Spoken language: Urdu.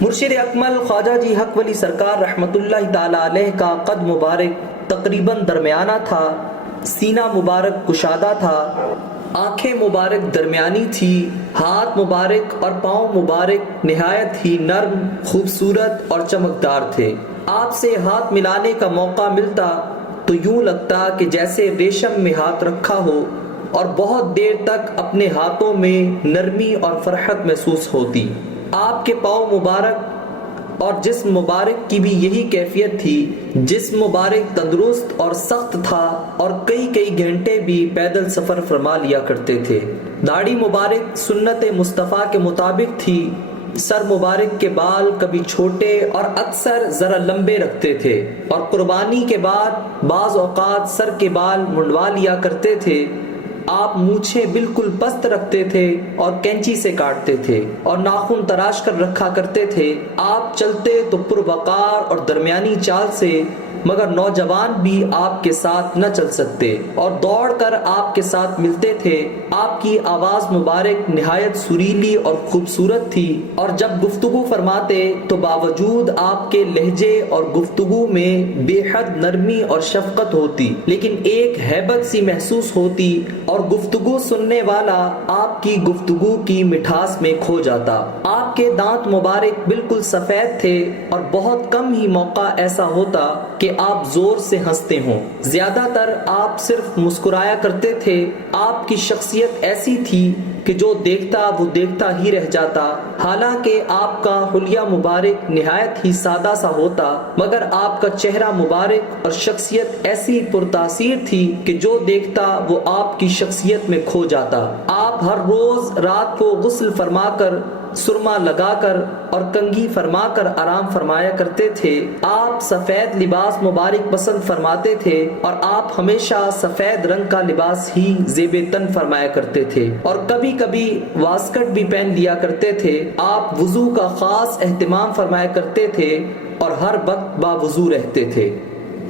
مرشد اکمل خواجہ جی حق ولی سرکار رحمۃ اللہ تعالی علیہ کا قد مبارک تقریباً درمیانہ تھا، سینہ مبارک کشادہ تھا، آنکھیں مبارک درمیانی تھی، ہاتھ مبارک اور پاؤں مبارک نہایت ہی نرم، خوبصورت اور چمکدار تھے۔ آپ سے ہاتھ ملانے کا موقع ملتا تو یوں لگتا کہ جیسے ریشم میں ہاتھ رکھا ہو، اور بہت دیر تک اپنے ہاتھوں میں نرمی اور فرحت محسوس ہوتی۔ آپ کے پاؤں مبارک اور جسم مبارک کی بھی یہی کیفیت تھی۔ جسم مبارک تندرست اور سخت تھا اور کئی کئی گھنٹے بھی پیدل سفر فرما لیا کرتے تھے۔ داڑھی مبارک سنت مصطفیٰ کے مطابق تھی۔ سر مبارک کے بال کبھی چھوٹے اور اکثر ذرا لمبے رکھتے تھے، اور قربانی کے بعد بعض اوقات سر کے بال منڈوا لیا کرتے تھے۔ آپ مونچھیں بالکل پست رکھتے تھے اور کینچی سے کاٹتے تھے، اور ناخن تراش کر رکھا کرتے تھے۔ آپ چلتے تو پروقار اور درمیانی چال سے، مگر نوجوان بھی آپ کے ساتھ نہ چل سکتے اور دوڑ کر آپ کے ساتھ ملتے تھے۔ آپ کی آواز مبارک نہایت سریلی اور خوبصورت تھی، اور جب گفتگو فرماتے تو باوجود آپ کے لہجے اور گفتگو میں بے حد نرمی اور شفقت ہوتی، لیکن ایک ہیبت سی محسوس ہوتی، اور گفتگو سننے والا آپ کی گفتگو کی مٹھاس میں کھو جاتا۔ آپ کے دانت مبارک بالکل سفید تھے، اور بہت کم ہی موقع ایسا ہوتا کہ آپ زور سے ہنستے ہوں۔ زیادہ تر آپ صرف مسکرایا کرتے تھے۔ آپ کی شخصیت ایسی تھی کہ جو دیکھتا وہ دیکھتا ہی رہ جاتا۔ حالانکہ آپ کا حلیہ مبارک نہایت ہی سادہ سا ہوتا، مگر آپ کا چہرہ مبارک اور شخصیت ایسی پرتاثیر تھی کہ جو دیکھتا وہ آپ کی شخصیت میں کھو جاتا۔ آپ ہر روز رات کو غسل فرما کر، سرما لگا کر اور کنگھی فرما کر آرام فرمایا کرتے تھے۔ آپ سفید لباس مبارک پسند فرماتے تھے، اور آپ ہمیشہ سفید رنگ کا لباس ہی زیب تن فرمایا کرتے تھے، اور کبھی کبھی واسکٹ بھی پہن لیا کرتے تھے۔ آپ وضو کا خاص اہتمام فرمایا کرتے تھے اور ہر وقت باوضو رہتے تھے۔